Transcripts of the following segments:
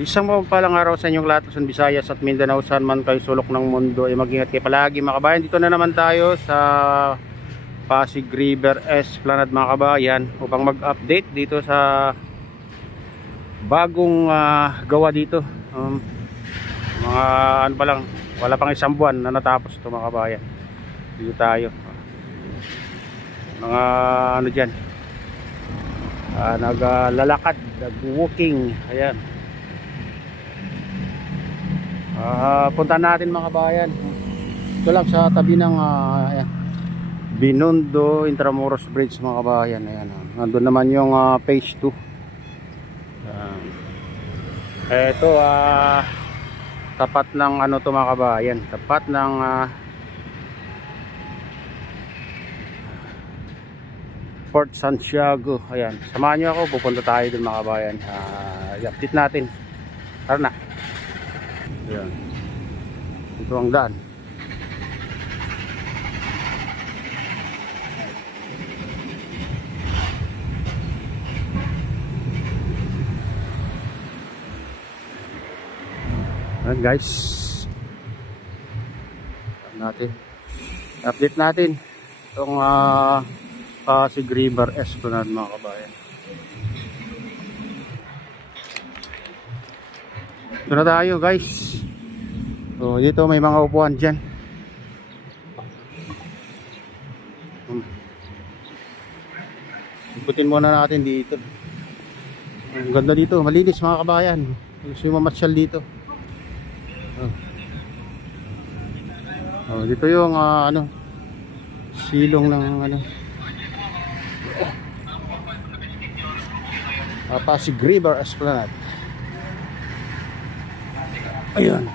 Isang mapagpalang araw sa inyong lahat, Luzon, Visayas at Mindanao, saan man kayo sulok ng mundo, ay mag-ingat kayo palagi mga kabayan. Dito na naman tayo sa Pasig River Esplanade mga kabayan upang mag-update dito sa bagong gawa dito. Mga ano pa lang, wala pang isang buwan na natapos ito mga kabayan. Dito tayo. Mga ano dyan, naglalakad, nag-walking. Ayan. Punta natin mga kabayan. Ito lang sa tabi ng Binondo Intramuros Bridge mga kabayan. Ayan, nandun naman yung phase 2. Ito tapat ng ano to mga kabayan, tapat ng Fort Santiago. Ayan, samahan nyo ako, pupunta tayo dun mga kabayan. I-update natin. Tara na. Ayan. Ito ang daan. Ayan guys, update natin itong Pasig River Esplanade mga kabayan. Ito na tayo guys. So dito may mga upuan dyan. Ikutin muna natin dito. Ang ganda dito, malinis mga kabayan. Gusto yung mamasyal dito. Dito yung ano, silong ng ano, Pasig River Esplanade. Ayun.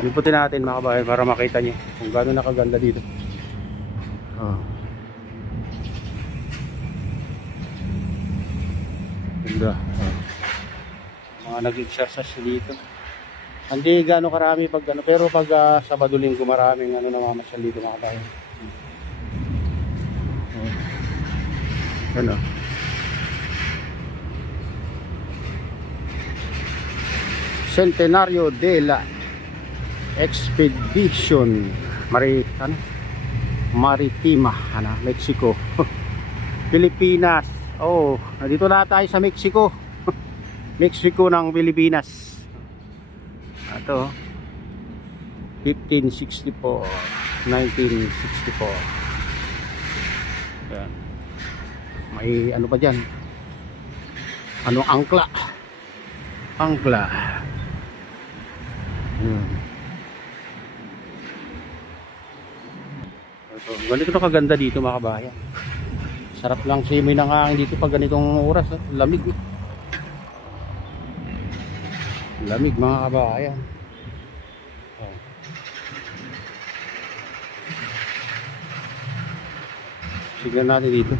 Paliputin natin mga kabayan para makita nyo kung gaano nakaganda dito. Ganda. Mga nag-exercise dito. Hindi gaano karami pag ano, pero pag Sabado Linggo maraming ano namamasyal dito mga kabayan. Ano? Centenario de la Expedition Maritima, Mexico. Pilipinas. Oh, nandito na tayo sa Mexico. Mexico ng Pilipinas. Ito 1964. Ayan. May ano pa dyan, ano, angkla. Ganito na kaganda dito mga kabayan. Sarap lang simoy ng hangin dito pag ganitong oras. Lamig mga kabayan. Tignan natin dito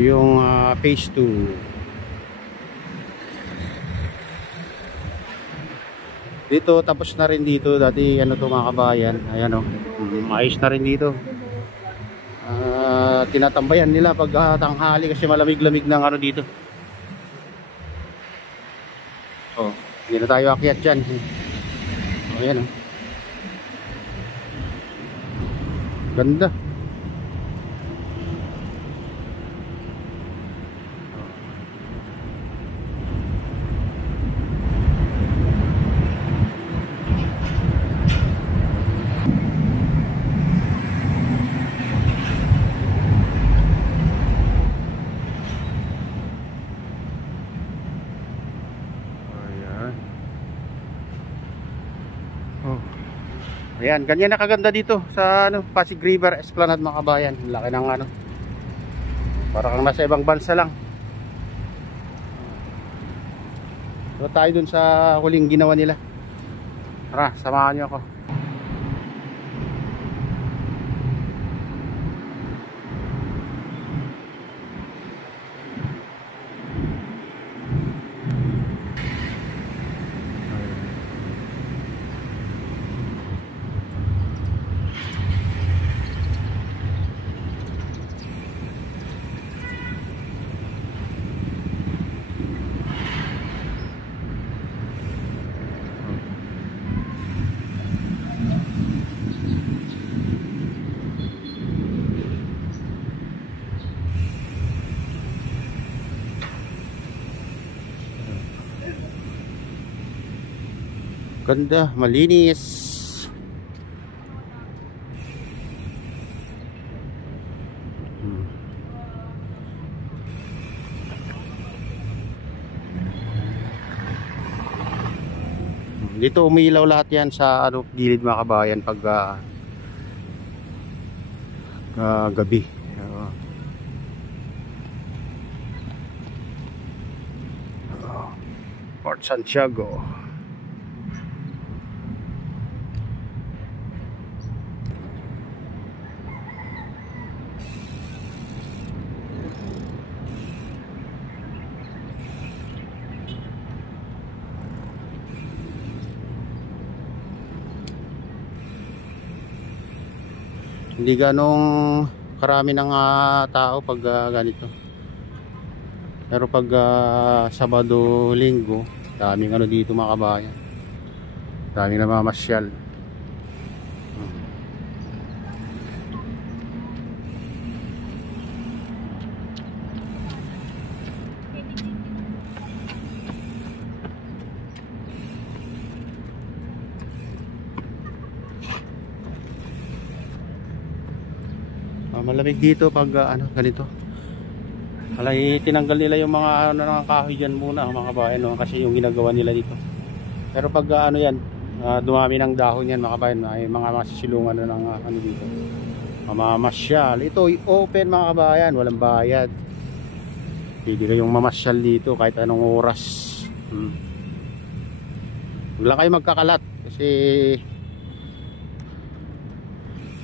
yung phase 2. Dito tapos na rin dito. Dati ano to mga kabayan. Ayan maayos na rin dito. Tinatambayan nila pag tanghali kasi malamig-lamig ng ano dito. Hindi na tayo akyat dyan. Ayan ganda. Ayan, ganyan na kaganda dito sa ano, Pasig River Esplanade mga kabayan. Laki ng ano, para kang nasa ibang bansa lang. So tayo dun sa huling ginawa nila. Tara, samahan nyo ako. Ganda, malinis. Dito umiilaw lahat yan sa ano, gilid mga kabayan pag gabi. Port Santiago. Hindi ganong karami ng tao pag ganito. Pero pag Sabado, Linggo, daming ano dito mga kabayan. Daming namamasyal. Malamig dito pag ano ganito. Alay tinanggal nila yung mga ano ng kahoy diyan muna mga kabayan, no? Kasi yung ginagawa nila dito. Pero pag ano yan, dumami ng dahon yan mga kabayan, ay mga masisilungan na ng ano dito. Mamamasyal. Ito open mga kabayan, walang bayad. Pwede kayong mamasyal dito kahit anong oras. Huwag lang kayo magkakalat kasi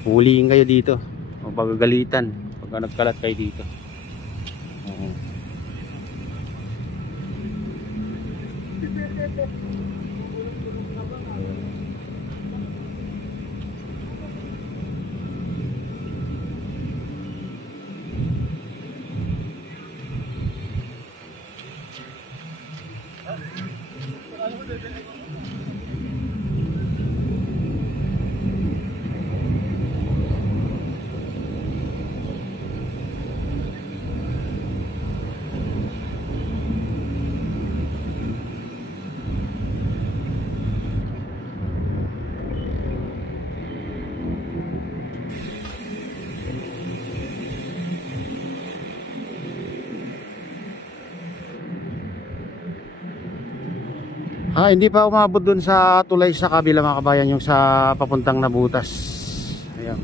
huliin kayo dito. O pagagalitan pag nagkalat kayo dito. Hindi pa umabot dun sa tulay sa kabila mga kabayan, yung sa papuntang Nabutas. Ayan.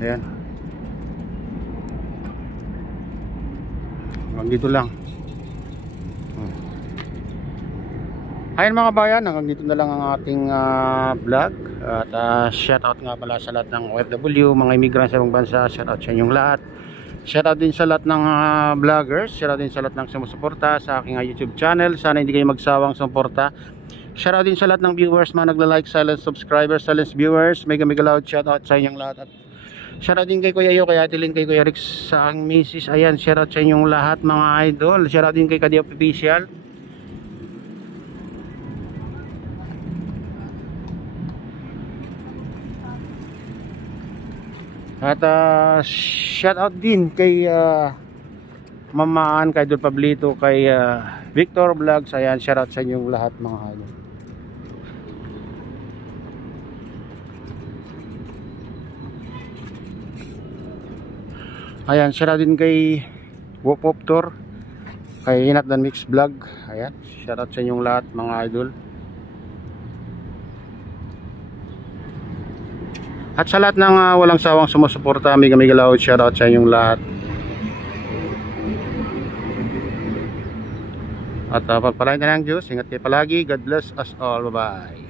Ayan. Hanggang dito lang. Ayan mga kabayan, hanggang dito na lang ang ating vlog. At shoutout nga pala sa lahat ng OFW, mga immigrant sa ibang bansa. Shoutout sa inyong lahat. Shoutout din sa lahat ng vloggers. Shoutout din sa lahat ng sumusuporta sa aking YouTube channel. Sana hindi kayo magsawang sumuporta. Shoutout din sa lahat ng viewers, mga nagla-like, silent subscribers, silent viewers. Mega loud shoutout sa inyong lahat. At shoutout din kay Kuya Yo, kay Ate Lynn, kay Kuya Rix, sa aking misis. Ayan, shoutout sa inyong lahat mga idol. Shoutout din kay Kadi Official. At shoutout din kay Mamaan, kay Idol Pablito, kay Victor Vlogs. Ayan, shoutout sa inyong lahat mga idol. Ayan, shoutout din kay Wopoptor, kay Inat Dan Mix Vlog. Ayan, shoutout sa inyong lahat mga idol. At sa lahat ng walang sawang sumusuporta, mega loud shoutout sa inyong lahat. At pagpalain na ng Diyos, ingat kayo palagi. God bless us all. Bye bye.